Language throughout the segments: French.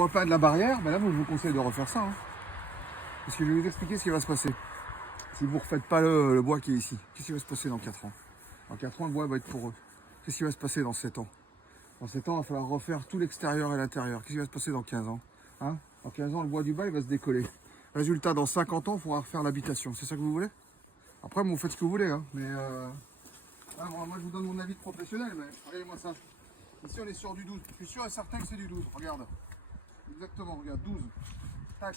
Repeindre la barrière, ben là, moi, je vous conseille de refaire ça. Hein. Parce que je vais vous expliquer ce qui va se passer. Si vous ne refaites pas le bois qui est ici, qu'est-ce qui va se passer dans 4 ans? Dans 4 ans, le bois va être poreux. Qu'est-ce qui va se passer dans 7 ans? Dans 7 ans, il va falloir refaire tout l'extérieur et l'intérieur. Qu'est-ce qui va se passer dans 15 ans? Hein? Dans 15 ans, le bois du bas, il va se décoller. Résultat, dans 50 ans, il faudra refaire l'habitation. C'est ça que vous voulez? Après, vous faites ce que vous voulez. Hein. Mais moi, je vous donne mon avis de professionnel. Mais regardez-moi ça. Ici, on est sur du 12. Je suis sûr et certain que c'est du 12. Regarde. Exactement, regarde, 12. Tac.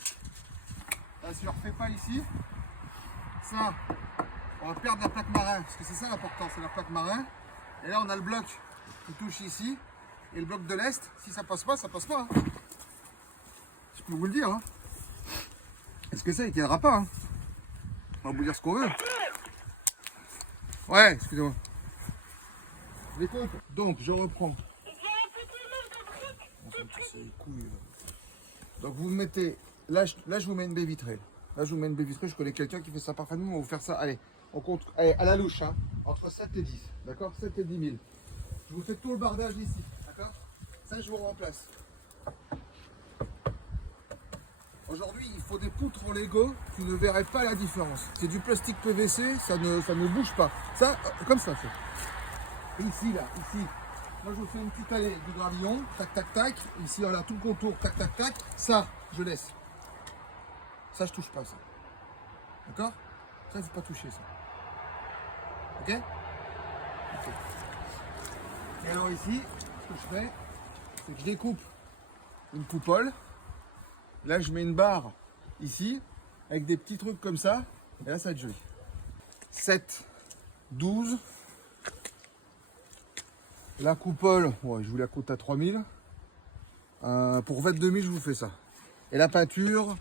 Là, si on ne refait pas ici, ça, on va perdre la plaque marin. Parce que c'est ça l'important, c'est la plaque marin. Et là, on a le bloc qui touche ici. Et le bloc de l'Est, si ça passe pas, ça passe pas. Hein. Je peux vous le dire. Hein. Est-ce que ça, il ne tiendra pas. Hein. On va vous dire ce qu'on veut. Ouais, excusez-moi. Je les coupe. Donc, je reprends. Donc, vous mettez. Là, je vous mets une baie vitrée. Là, je vous mets une baie vitrée. Je connais quelqu'un qui fait ça parfaitement. On va vous faire ça. Allez, on compte. Allez, à la louche. Hein, entre 7 et 10. D'accord? 7 et 10 000. Je vous fais tout le bardage ici. D'accord? Ça, je vous remplace. Aujourd'hui, il faut des poutres en Lego. Tu ne verrais pas la différence. C'est du plastique PVC. Ça ne bouge pas. Ça, comme ça, c'est. Ici, là, ici. Moi, je vous fais une petite allée du gravillon, tac, tac, tac. Ici, voilà, tout le contour, tac, tac, tac. Ça, je laisse. Ça, je touche pas, ça. D'accord? Ça, il ne faut pas toucher, ça. Ok? Ok. Et alors, ici, ce que je fais, c'est que je découpe une coupole. Là, je mets une barre ici, avec des petits trucs comme ça. Et là, ça va être joli. 7, 12. La coupole, ouais, je vous la coûte à 3000. Pour 22 000, je vous fais ça. Et la peinture,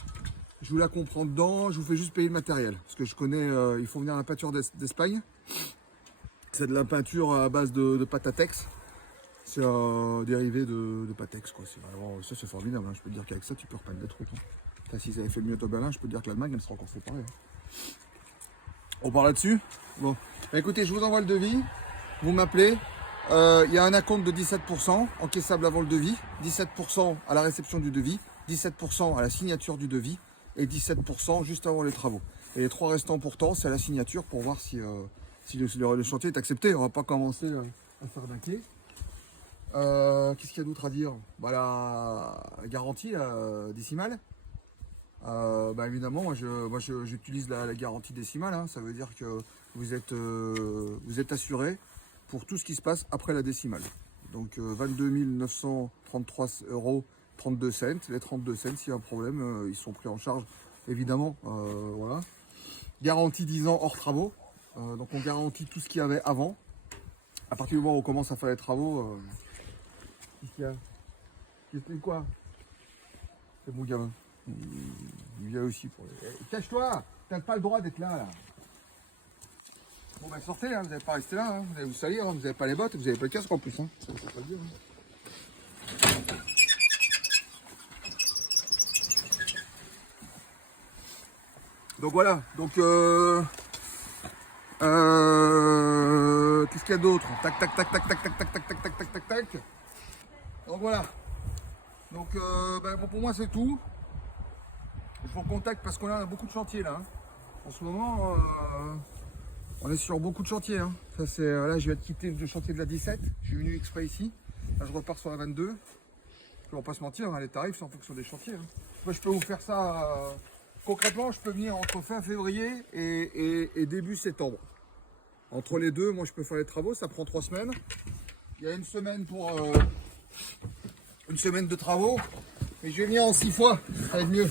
je vous la comprends dedans, je vous fais juste payer le matériel. Parce que je connais, il faut venir à la peinture d'Espagne. C'est de la peinture à base de Patatex. C'est un dérivé de Patex, quoi. Vraiment, ça, c'est formidable. Hein. Je peux te dire qu'avec ça, tu peux repeindre des trucs. Hein. S'ils avaient fait mieux au Berlin, je peux te dire que l'Allemagne, elle sera encore fait pareil. Hein. On part là-dessus? Bon. Bah, écoutez, je vous envoie le devis. Vous m'appelez. Il y a un acompte de 17% encaissable avant le devis, 17% à la réception du devis, 17% à la signature du devis et 17% juste avant les travaux. Et les 3 restants pourtant, c'est à la signature pour voir si le chantier est accepté. On ne va pas commencer à s'arnaquer. Qu'est-ce qu'il y a d'autre à dire? Bah, la garantie décimale. Bah, évidemment, moi j'utilise la garantie décimale. Hein. Ça veut dire que vous êtes assuré pour tout ce qui se passe après la décimale. Donc 22 933 € 32 cents. Les 32 cents, s'il y a un problème, ils sont pris en charge, évidemment. Voilà. Garantie 10 ans hors travaux. Donc on garantit tout ce qu'il y avait avant. À partir du moment où on commence à faire les travaux, qu'est-ce qu'il y a? C'était quoi? C'est mon gamin. Il vient aussi pour les... Cache-toi! T'as pas le droit d'être là. Bon ben sortez, hein, vous n'allez pas rester là, hein. Vous allez vous salir, hein. Vous n'avez pas les bottes, vous n'avez pas le casque en plus. Hein. Ça, c'est pas dur, hein. Donc voilà, donc qu'est-ce qu'il y a d'autre? Tac tac tac tac tac tac tac tac tac tac tac tac tac. Donc voilà. Donc ben, bon, pour moi c'est tout. Je vous contacte parce qu'on a beaucoup de chantiers là. Hein. En ce moment on est sur beaucoup de chantiers. Hein. Ça, là, je viens de quitter le chantier de la 17. Je suis venu exprès ici. Là, je repars sur la 22. On va pas se mentir, hein, les tarifs sont en fonction des chantiers. Hein. Moi, je peux vous faire ça concrètement. Je peux venir entre fin février et début septembre. Entre les deux, moi, je peux faire les travaux. Ça prend 3 semaines. Il y a une semaine pour une semaine de travaux. Mais je vais venir en 6 fois. Ça va être mieux.